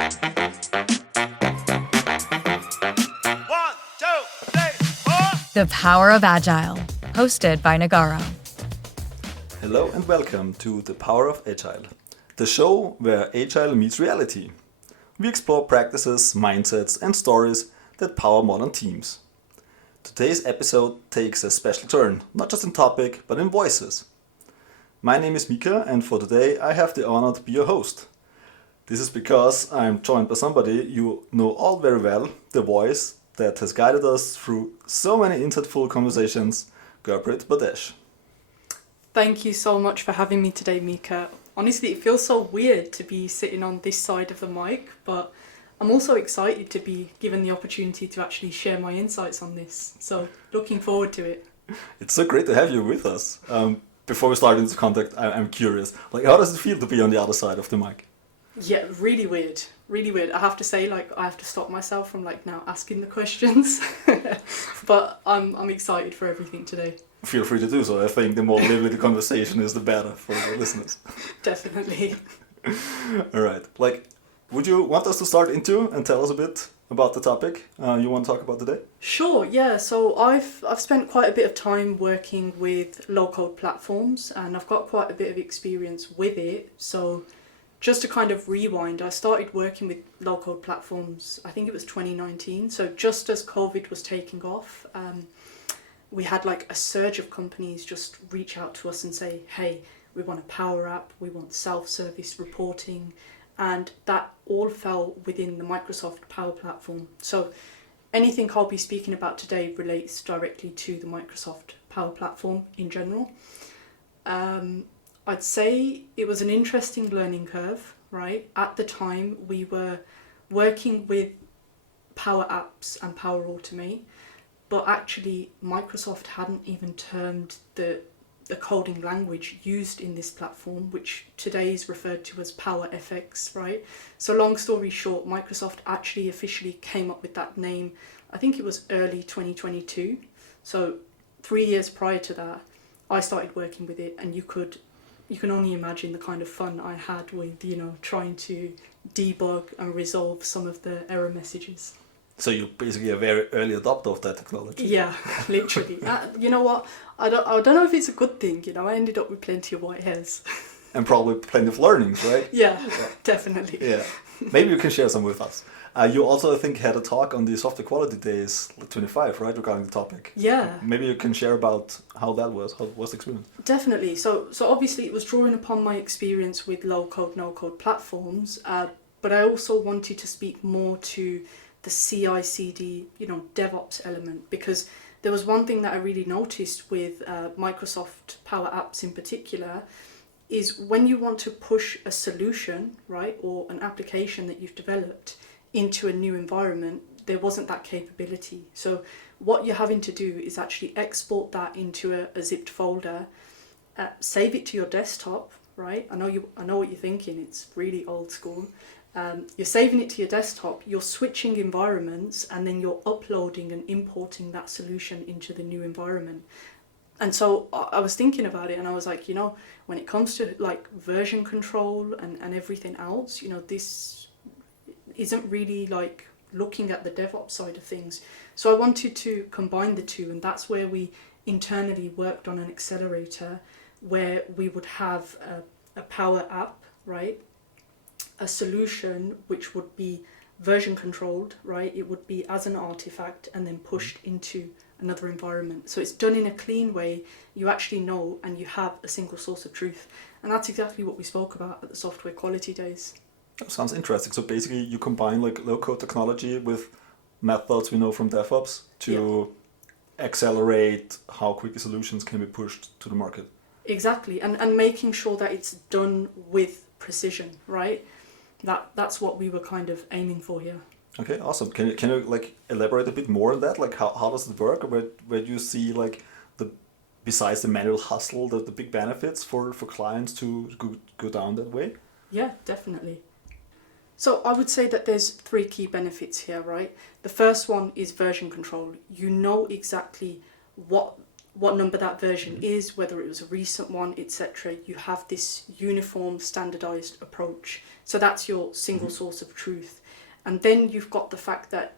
The Power of Agile, hosted by Nagaro. Hello and welcome to The Power of Agile, the show where Agile meets reality. We explore practices, mindsets and stories that power modern teams. Today's episode takes a special turn, not just in topic, but in voices. My name is Mika, and for today I have the honor to be your host. This is because I'm joined by somebody you know all very well, the voice that has guided us through so many insightful conversations, Gurpreet Bhadesh. Thank you so much for having me today, Mika. Honestly, it feels so weird to be sitting on this side of the mic, but I'm also excited to be given the opportunity to actually share my insights on this. So, looking forward to it. It's so great to have you with us. Before we start into contact, I'm curious. How does it feel to be on the other side of the mic? Yeah, really weird. Really weird. I have to say, I have to stop myself from now asking the questions. But I'm excited for everything today. Feel free to do so. I think the more lively the conversation is, the better for our listeners. Definitely. All right. Would you want us to start into and tell us a bit about the topic you want to talk about today? Sure, yeah. So I've spent quite a bit of time working with low-code platforms, and I've got quite a bit of experience with it. So just to kind of rewind, I started working with low-code platforms, I think it was 2019. So just as COVID was taking off, we had a surge of companies just reach out to us and say, hey, we want a Power App, we want self-service reporting, and that all fell within the Microsoft Power Platform. So anything I'll be speaking about today relates directly to the Microsoft Power Platform in general. I'd say it was an interesting learning curve, right? At the time, we were working with Power Apps and Power Automate, but actually Microsoft hadn't even termed the coding language used in this platform, which today is referred to as Power FX, right? So long story short, Microsoft actually officially came up with that name, I think it was early 2022. So 3 years prior to that, I started working with it, and you can only imagine the kind of fun I had with, trying to debug and resolve some of the error messages. So you're basically a very early adopter of that technology. Yeah, literally. You know what? I don't know if it's a good thing. I ended up with plenty of white hairs. And probably plenty of learnings, right? Yeah, definitely. Yeah. Maybe you can share some with us. You also, I think, had a talk on the Software Quality Days 25, right, regarding the topic. Yeah. Maybe you can share about how that was. How was the experience? Definitely. So obviously it was drawing upon my experience with low-code, no-code platforms, but I also wanted to speak more to the CI/CD, DevOps element, because there was one thing that I really noticed with Microsoft Power Apps in particular, is when you want to push a solution, right, or an application that you've developed into a new environment, there wasn't that capability. So what you're having to do is actually export that into a zipped folder, save it to your desktop, right? I know what you're thinking, it's really old school. You're saving it to your desktop, you're switching environments, and then you're uploading and importing that solution into the new environment. And so I was thinking about it, and I was like, when it comes to version control and everything else, this isn't really looking at the DevOps side of things. So I wanted to combine the two, and that's where we internally worked on an accelerator where we would have a Power App, right? A solution which would be version controlled, right? It would be as an artifact and then pushed into another environment. So it's done in a clean way. You actually know, and you have a single source of truth. And that's exactly what we spoke about at the Software Quality Days. That sounds interesting. So basically you combine low-code technology with methods we know from DevOps to accelerate how quickly solutions can be pushed to the market. Exactly. And making sure that it's done with precision, right? That's what we were kind of aiming for here. Okay, awesome. Can you elaborate a bit more on that? How does it work? Where do you see besides the manual hustle, the big benefits for clients to go down that way? Yeah, definitely. So I would say that there's 3 key benefits here, right? The first one is version control. You know exactly what what number that version is, whether it was a recent one, etc. You have this uniform, standardized approach. So that's your single source of truth. And then you've got the fact that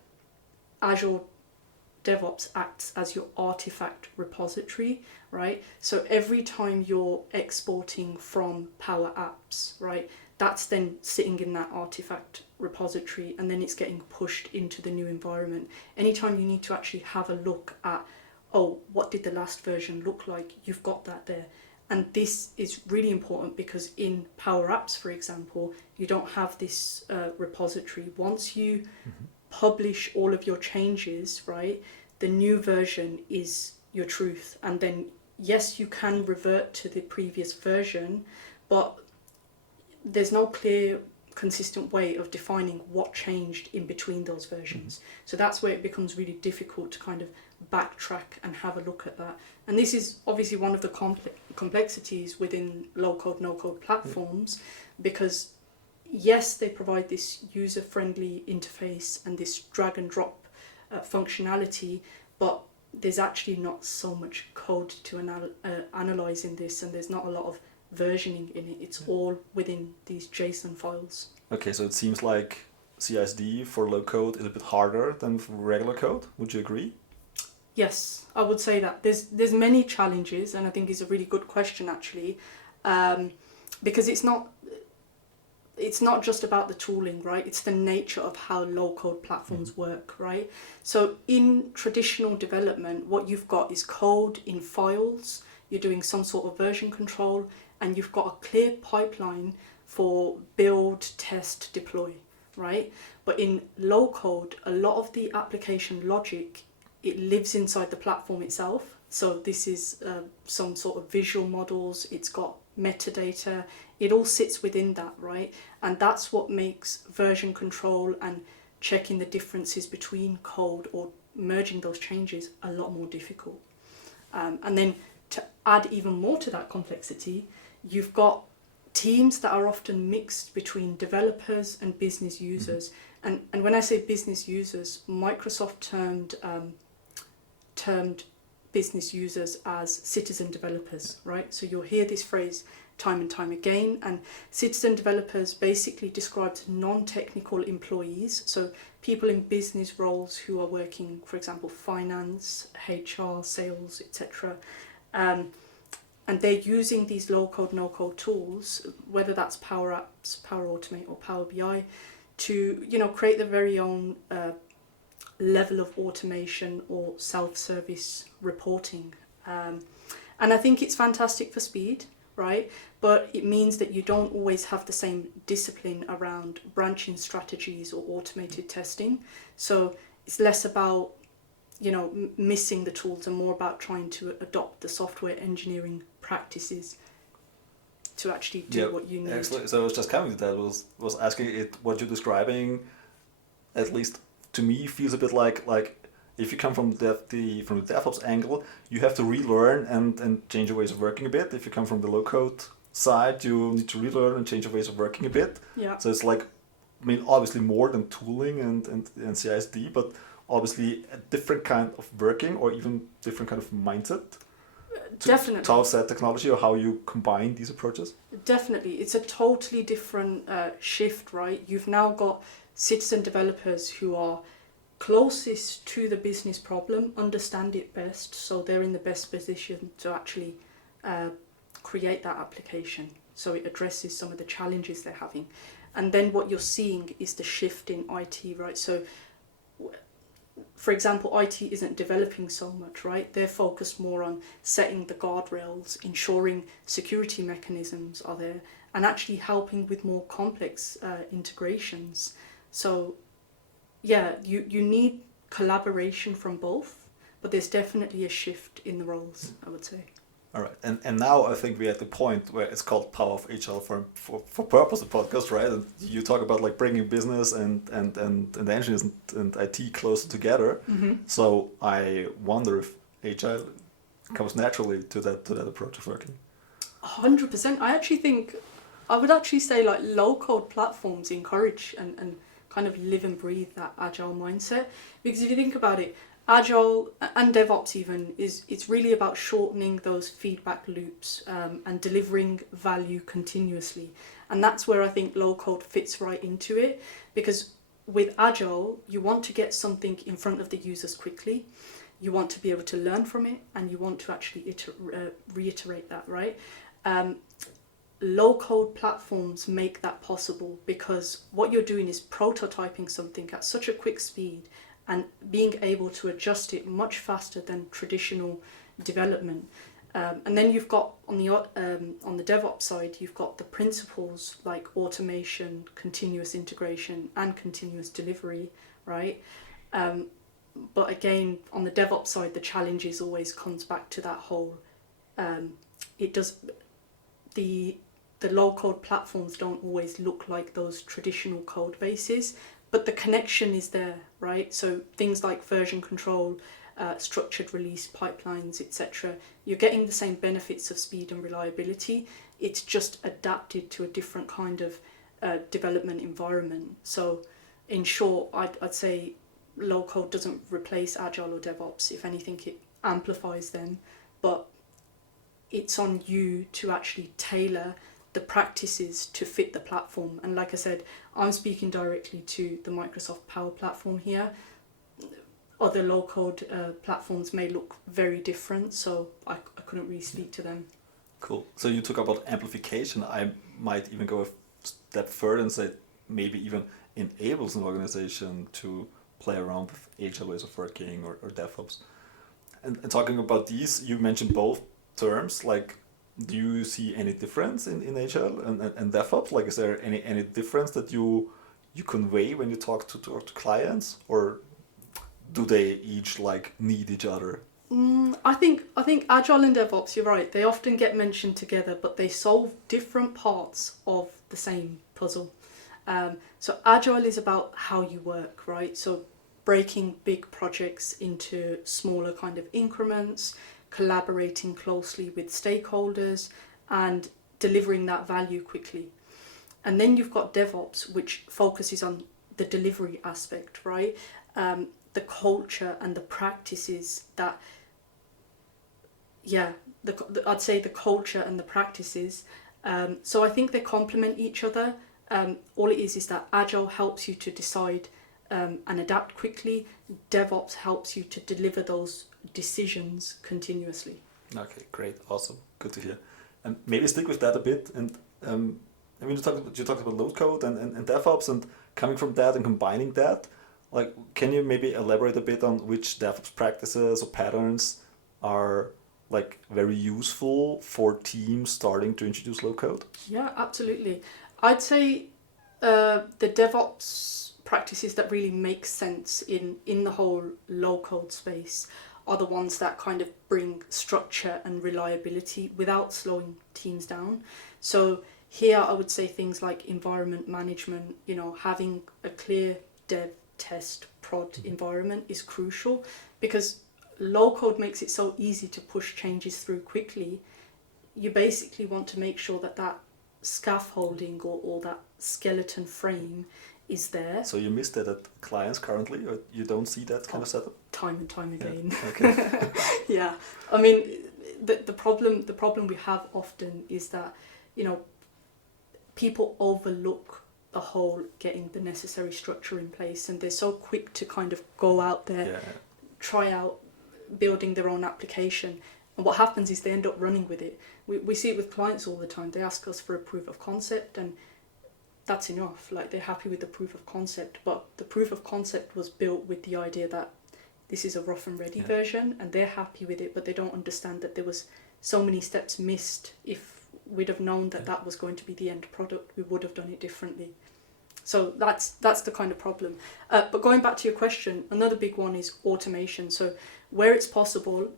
Azure DevOps acts as your artifact repository, right? So every time you're exporting from Power Apps, right, that's then sitting in that artifact repository, and then it's getting pushed into the new environment. Anytime you need to actually have a look at, oh, what did the last version look like? You've got that there. And this is really important because in Power Apps, for example, you don't have this repository. Once you publish all of your changes, right, the new version is your truth. And then, yes, you can revert to the previous version, but there's no clear, consistent way of defining what changed in between those versions. So that's where it becomes really difficult to kind of backtrack and have a look at that. And this is obviously one of the complexities within low-code, no-code platforms, because yes, they provide this user-friendly interface and this drag and drop functionality, but there's actually not so much code to analyze in this, and there's not a lot of versioning in it. It's all within these JSON files. Okay, so it seems like CI/CD for low code is a bit harder than for regular code. Would you agree? Yes, I would say that. There's many challenges, and I think it's a really good question actually, because it's not just about the tooling, right? It's the nature of how low-code platforms work, right? So in traditional development, what you've got is code in files, you're doing some sort of version control, and you've got a clear pipeline for build, test, deploy, right? But in low-code, a lot of the application logic, it lives inside the platform itself. So this is some sort of visual models, it's got metadata, it all sits within that, right? And that's what makes version control and checking the differences between code or merging those changes a lot more difficult. And then to add even more to that complexity, you've got teams that are often mixed between developers and business users. And when I say business users, Microsoft termed business users as citizen developers, right? So you'll hear this phrase time and time again, and citizen developers basically describes non-technical employees, so people in business roles who are working, for example, finance, HR, sales, etc. And they're using these low-code, no-code tools, whether that's Power Apps, Power Automate, or Power BI, to create their very own level of automation or self-service reporting. And I think it's fantastic for speed, right? But it means that you don't always have the same discipline around branching strategies or automated testing. So it's less about, missing the tools and more about trying to adopt the software engineering practices to actually do what you need. Excellent. So I was just coming to that, was asking it, what you're describing, at least to me, feels a bit like if you come from the DevOps angle, you have to relearn and change your ways of working a bit. If you come from the low-code side, you need to relearn and change your ways of working a bit. Yeah. So it's like, obviously more than tooling and CI/CD, but obviously a different kind of working or even different kind of mindset. Definitely. Towards that technology, or how you combine these approaches? Definitely. It's a totally different shift, right? You've now got citizen developers who are closest to the business problem, understand it best, so they're in the best position to actually create that application. So it addresses some of the challenges they're having. And then what you're seeing is the shift in IT, right? So, for example, IT isn't developing so much, right? They're focused more on setting the guardrails, ensuring security mechanisms are there, and actually helping with more complex integrations. So, yeah, you need collaboration from both, but there's definitely a shift in the roles, I would say. All right, and now I think we're at the point where it's called Power of Agile for purpose of podcast, right? And you talk about like bringing business and engineers and IT closer together. So I wonder if Agile comes naturally to that approach of working. 100%. I would actually say like low-code platforms encourage and kind of live and breathe that Agile mindset. Because if you think about it, Agile and DevOps even it's really about shortening those feedback loops and delivering value continuously. And that's where I think low code fits right into it, because with Agile, you want to get something in front of the users quickly. You want to be able to learn from it, and you want to actually reiterate that, right? Low code platforms make that possible, because what you're doing is prototyping something at such a quick speed and being able to adjust it much faster than traditional development. And then you've got on the DevOps side, you've got the principles like automation, continuous integration, and continuous delivery, right? But again, on the DevOps side, the challenges always comes back to that whole. The low code platforms don't always look like those traditional code bases, but the connection is there, right? So things like version control, structured release pipelines, etc. You're getting the same benefits of speed and reliability. It's just adapted to a different kind of development environment. So in short, I'd say low code doesn't replace Agile or DevOps. If anything, it amplifies them, but it's on you to actually tailor the practices to fit the platform. And like I said, I'm speaking directly to the Microsoft Power Platform here. Other low code platforms may look very different, so I couldn't really speak to them. Cool. So you talk about amplification. I might even go a step further and say maybe even enables an organization to play around with agile ways of working or DevOps. And talking about these, you mentioned both terms. Like, do you see any difference in agile and DevOps? Like, is there any difference that you convey when you talk to clients, or do they each like need each other? I think Agile and DevOps, you're right, they often get mentioned together, but they solve different parts of the same puzzle. So Agile is about how you work, right? So breaking big projects into smaller kind of increments, collaborating closely with stakeholders, and delivering that value quickly. And then you've got DevOps, which focuses on the delivery aspect, right? The culture and the practices that, I'd say the culture and the practices. So I think they complement each other. All it is that Agile helps you to decide and adapt quickly. DevOps helps you to deliver those decisions continuously. Okay, great, awesome, good to hear. And maybe stick with that a bit. And I mean, you talked about low code and DevOps, and coming from that and combining that. Like, can you maybe elaborate a bit on which DevOps practices or patterns are like very useful for teams starting to introduce low code? Yeah, absolutely. I'd say the DevOps practices that really make sense in the whole low code space are the ones that kind of bring structure and reliability without slowing teams down. So here I would say things like environment management, having a clear dev test prod environment is crucial, because low code makes it so easy to push changes through quickly. You basically want to make sure that scaffolding or that skeleton frame is there. So you miss that at clients currently, or you don't see that kind of setup? Time and time again. Yeah. Okay. Yeah, I mean, the problem we have often is that people overlook the whole getting the necessary structure in place, and they're so quick to kind of go out there, try out building their own application, and what happens is they end up running with it. We see it with clients all the time. They ask us for a proof of concept, and that's enough. Like, they're happy with the proof of concept, but the proof of concept was built with the idea that this is a rough and ready version, and they're happy with it, but they don't understand that there was so many steps missed. If we'd have known that was going to be the end product, we would have done it differently. So that's the kind of problem. But going back to your question, another big one is automation. So where it's possible,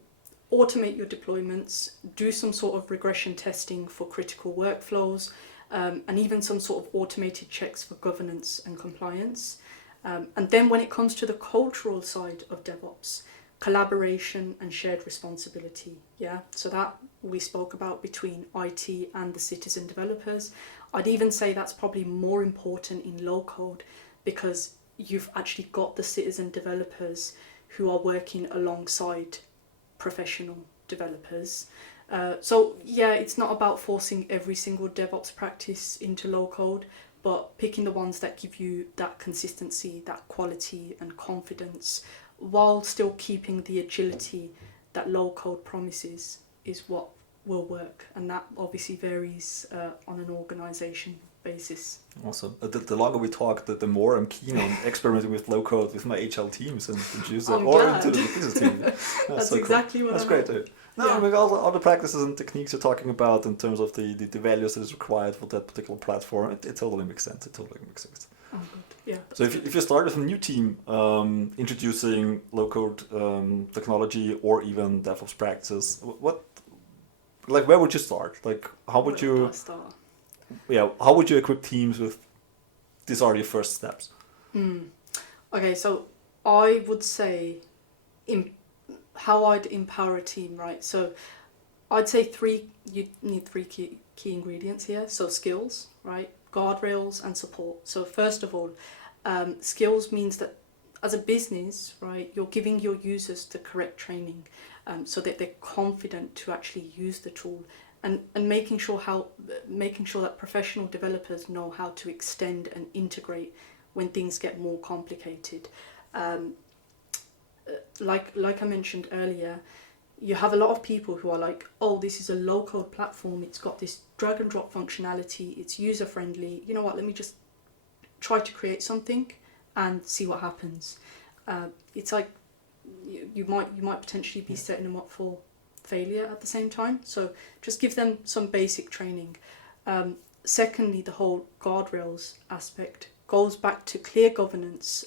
automate your deployments, do some sort of regression testing for critical workflows, and even some sort of automated checks for governance and compliance. And then when it comes to the cultural side of DevOps, collaboration and shared responsibility. Yeah, so that we spoke about between IT and the citizen developers. I'd even say that's probably more important in low code, because you've actually got the citizen developers who are working alongside professional developers. So yeah, it's not about forcing every single DevOps practice into low code, but picking the ones that give you that consistency, that quality and confidence, while still keeping the agility that low code promises, is what will work. And that obviously varies on an organization basis. Awesome. The longer we talk, the more I'm keen on experimenting with low code with my HR teams and use that, or into the business team. That's so exactly cool. what That's I great. meant. No, Yeah. I mean, all the practices and techniques you're talking about in terms of the values that is required for that particular platform, it totally makes sense. Oh, good. Yeah. So if you start with a new team introducing low code technology or even DevOps practices, where would you start? Like, how would you start? Yeah, how would you equip teams with these are your first steps? Okay, so I would say how I'd empower a team, right? So I'd say you need three key ingredients here. So skills, right? Guardrails and support. So first of all, skills means that as a business, right, you're giving your users the correct training so that they're confident to actually use the tool, and making sure that professional developers know how to extend and integrate when things get more complicated. Like I mentioned earlier, you have a lot of people who are like, oh, this is a low-code platform, it's got this drag-and-drop functionality, it's user-friendly, you know what, let me just try to create something and see what happens. It's like you might potentially be setting them up for failure at the same time, so just give them some basic training. Secondly, the whole guardrails aspect goes back to clear governance,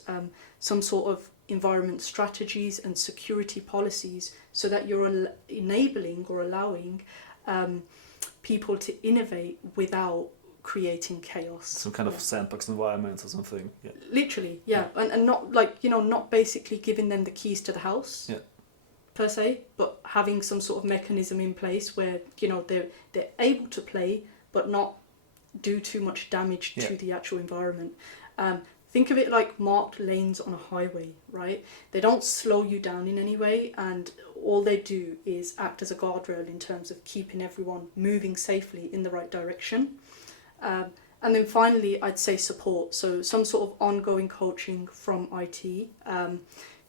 some sort of environment strategies and security policies, so that you're enabling or allowing people to innovate without creating chaos. Some kind of sandbox environment or something. Yeah. Literally, yeah. And not like, not basically giving them the keys to the house. Yeah. Per se, but having some sort of mechanism in place where they're able to play but not do too much damage to the actual environment. Think of it like marked lanes on a highway, right? They don't slow you down in any way, and all they do is act as a guardrail in terms of keeping everyone moving safely in the right direction. And then finally, I'd say support. So some sort of ongoing coaching from IT.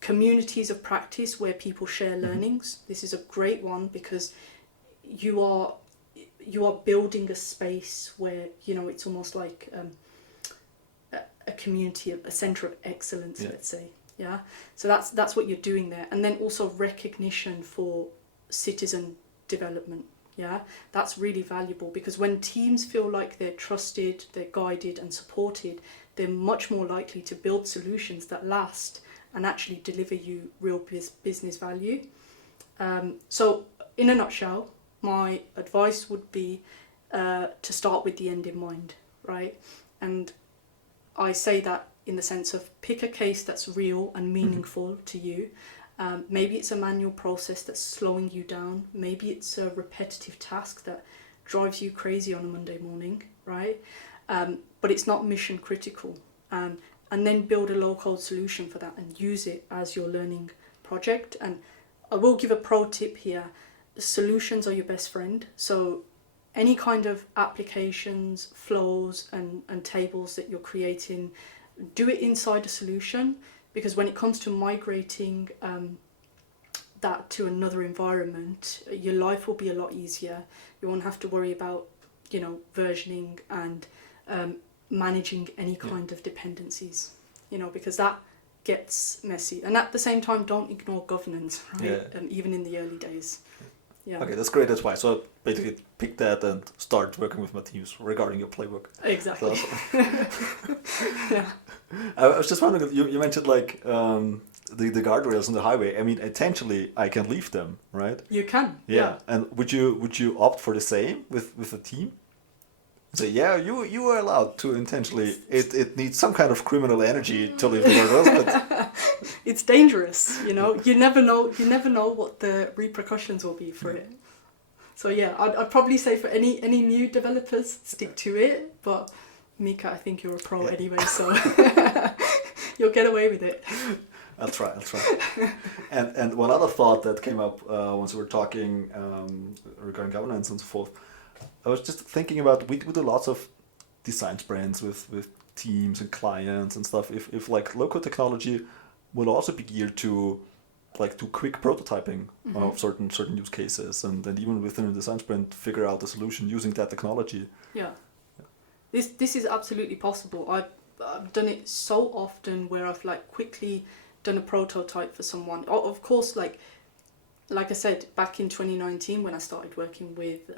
Communities of practice where people share learnings. This is a great one because you are building a space where it's almost like a community, a center of excellence, let's say. Yeah. So that's what you're doing there, and then also recognition for citizen development. Yeah, that's really valuable because when teams feel like they're trusted, they're guided and supported, they're much more likely to build solutions that last and actually deliver you real business value. So in a nutshell, my advice would be to start with the end in mind, right? And I say that in the sense of pick a case that's real and meaningful to you. Maybe it's a manual process that's slowing you down. Maybe it's a repetitive task that drives you crazy on a Monday morning, right? But it's not mission critical. And then build a low-code solution for that and use it as your learning project. And I will give a pro tip here. Solutions are your best friend. So any kind of applications, flows and tables that you're creating, do it inside a solution, because when it comes to migrating that to another environment, your life will be a lot easier. You won't have to worry about, versioning and managing any kind of dependencies, because that gets messy. And at the same time, don't ignore governance, right? Even in the early days. Yeah. Okay, that's great advice. So basically pick that and start working with my teams regarding your playbook. Exactly. Yeah. I was just wondering, you mentioned like the guardrails on the highway. I mean, intentionally, I can leave them, right? You can. Yeah. And would you opt for the same with a team? Say, you are allowed to intentionally. It needs some kind of criminal energy to leave the guardrails, but it's dangerous. You never know. You never know what the repercussions will be for it. So yeah, I'd probably say for any new developers, stick to it. But Mika, I think you're a pro anyway, so you'll get away with it. I'll try. And one other thought that came up once we were talking regarding governance and so forth, I was just thinking about, we do lots of design sprints with teams and clients and stuff. If like low-code technology will also be geared to like do quick prototyping of certain use cases, and even within a design sprint figure out the solution using that technology. Yeah. This is absolutely possible. I've done it so often where I've like quickly done a prototype for someone. Of course, like I said, back in 2019 when I started working with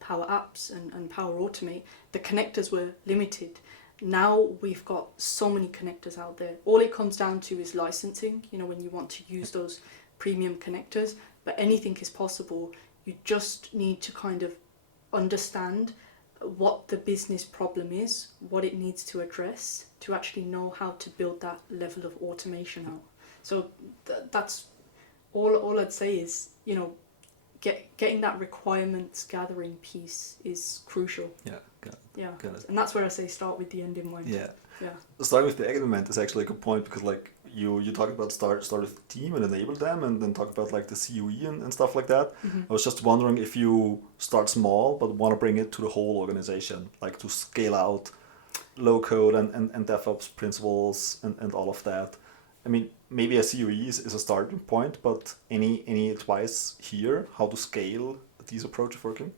Power Apps and Power Automate, the connectors were limited. Now we've got so many connectors out there. All it comes down to is licensing, when you want to use those premium connectors, but anything is possible. You just need to kind of understand what the business problem is, what it needs to address, to actually know how to build that level of automation out. So that's all I'd say is, getting that requirements gathering piece is crucial. Yeah, got it. Yeah, Got it. and that's where I say start with the end in mind. Yeah. Yeah. Starting with the end in mind is actually a good point, because like you talk about start with the team and enable them, and then talk about like the COE and stuff like that. I was just wondering if you start small but want to bring it to the whole organization, like to scale out low code and DevOps principles and all of that. I mean, maybe a COE is a starting point, but any advice here how to scale these approach of working?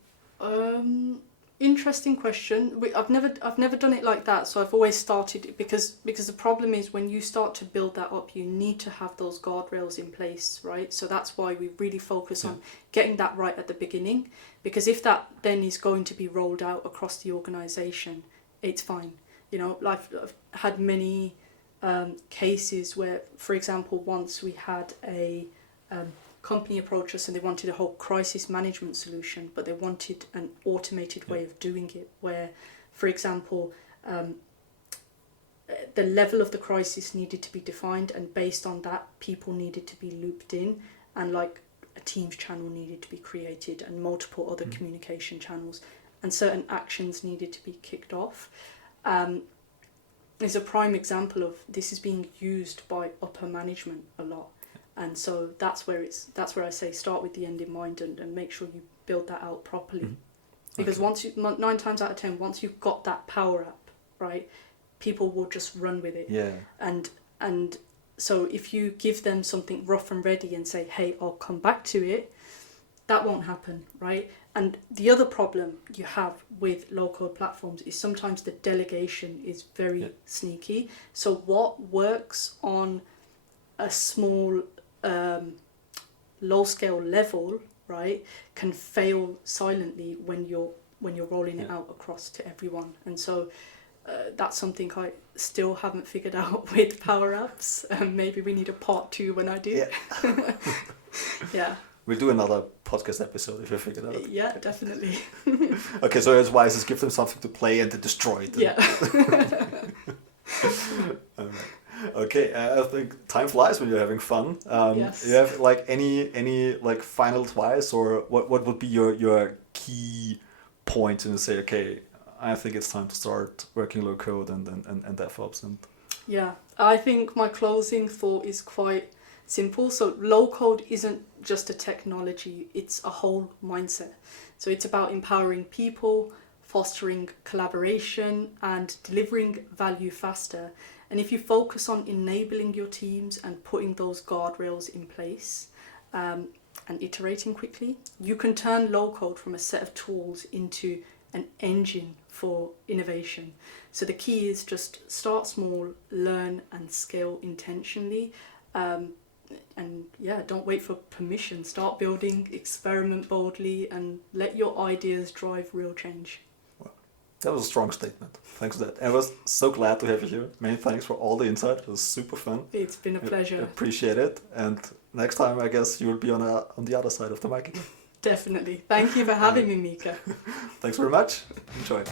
Interesting question. I've never done it like that, so I've always started because the problem is when you start to build that up, you need to have those guardrails in place, right? So that's why we really focus on getting that right at the beginning, because if that then is going to be rolled out across the organization, it's fine. I've had many cases where, for example, once we had a company approach us and they wanted a whole crisis management solution, but they wanted an automated way of doing it where, for example, the level of the crisis needed to be defined, and based on that, people needed to be looped in, and like a Teams channel needed to be created and multiple other communication channels, and certain actions needed to be kicked off. Is a prime example of this is being used by upper management a lot. And so that's where I say start with the end in mind and make sure you build that out properly. Because once 9 times out of 10, once you've got that power up, right, people will just run with it. Yeah. And so if you give them something rough and ready and say, hey, I'll come back to it, that won't happen, right? And the other problem you have with low-code platforms is sometimes the delegation is very sneaky. So what works on a small low-scale level, right, can fail silently when you're rolling it out across to everyone. And so that's something I still haven't figured out with Power Apps. Maybe we need a part 2 when I do. Yeah. Yeah. We'll do another podcast episode if you figure it out. Yeah, definitely. Okay, so it's wise, is give them something to play and to destroy it. Yeah. Okay, I think time flies when you're having fun. Yes. You have like any like final advice, or what would be your key point and say, okay, I think it's time to start working low code and DevOps and. Yeah, I think my closing thought is quite simple. So low code isn't just a technology, it's a whole mindset. So it's about empowering people, fostering collaboration, and delivering value faster. And if you focus on enabling your teams and putting those guardrails in place and iterating quickly, you can turn low code from a set of tools into an engine for innovation. So the key is just start small, learn and scale intentionally. And yeah, don't wait for permission. Start building, experiment boldly, and let your ideas drive real change. Wow. That was a strong statement. Thanks for that. I was so glad to have you here. Many thanks for all the insight. It was super fun. It's been a pleasure. I appreciate it. And next time, I guess you will be on the other side of the mic again. Definitely. Thank you for having me, Mika. Thanks very much. Enjoy.